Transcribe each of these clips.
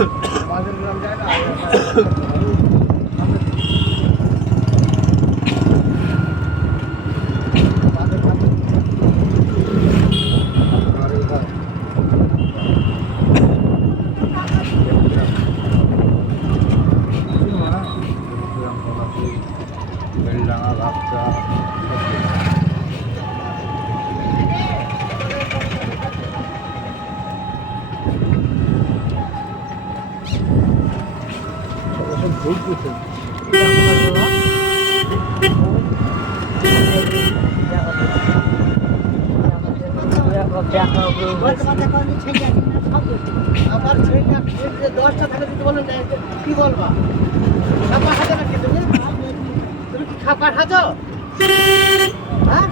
আমাদের গ্রাম যায় না বেলডাঙা ভাবটা আবার দশটা থাকে যদি বলেন কি বলবা খাবার হাতে নাকি তুমি তুমি কি খাবার হাজো হ্যাঁ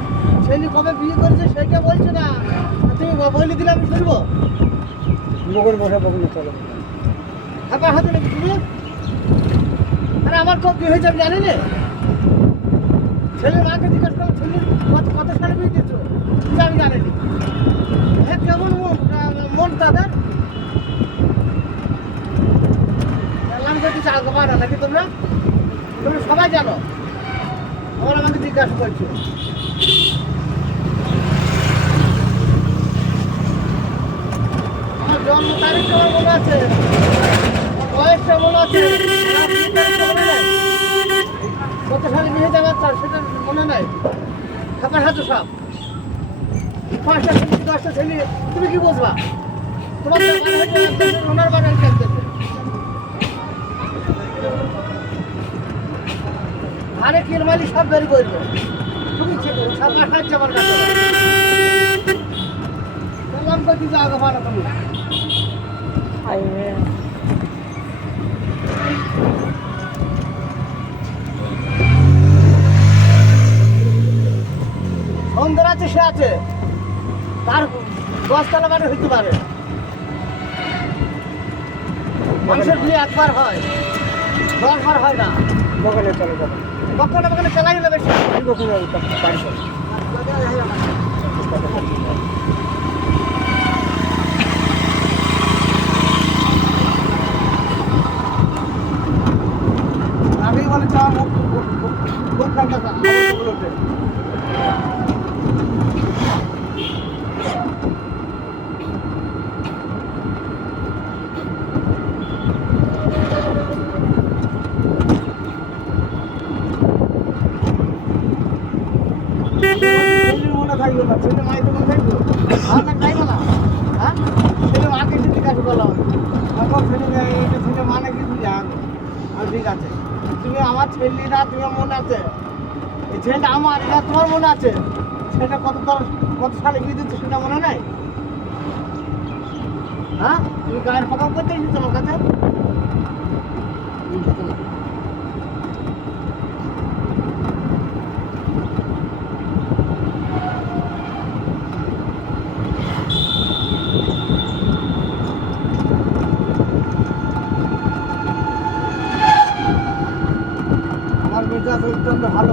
ছেলে কবে বিয়ে করেছে সেইটা বলছো না তুমি বলে দিলে আমি করবো বগল বসে বগল চলো খাবার হাতে নাকি তুমি আরে আমার কব বিয়ে হয়েছে আমি জানি না ছেলের মাকে জিজ্ঞাসা করো ছেলের কত সালে বিয়ে দিয়েছো সেটা আমি জানি না হ্যাঁ কেমন মন তাদের নাকি তোমরা তোমরা সবাই জানো আমার আমাকে জিজ্ঞাসা করছো আমার জন্ম তারিখটা আমার মনে আছে বয়সটা মনে আছে কত সালে নিয়ে যাবে সেটা মনে নাই খাবার হাতে সব 5টা ছেলে 10টা ছেলে তুমি কি বুঝবা তোমার ওনার বাড়ি দেখতেছে আরে কিরমালি সব বের করবো তুমি সব আঠার যাবার কাছে বললাম কত জায়গা ভাড়া তুমি সুন্দর আছে সে আছে তার 10তলা বাড়ি হইতে পারে মানুষের বিয়ে একবার হয় 10 বার হয় না বগলে চলে যাবে বগলে চালাই না বেশি বগলে বাড়ি চলে আমি বলে চা মুখ খাটা বলতে থাকবে না ছেলে মাই তো থাকবো আর না খাইবো না হ্যাঁ ছেলে মাকে জিজ্ঞাসা করলাম এখন ছেলে এটা ছেলে মানে কিছু জান আর ঠিক আছে তুমি আমার ছেলেরা তোমার মনে আছে এই ছেলেটা আমার এটা তোমার মনে আছে সেটা কত সালে বিয়ে দিচ্ছে সেটা মনে নাই হ্যাঁ তুমি গায়ের কথা করতে এসেছো তোমার কাছে ভালো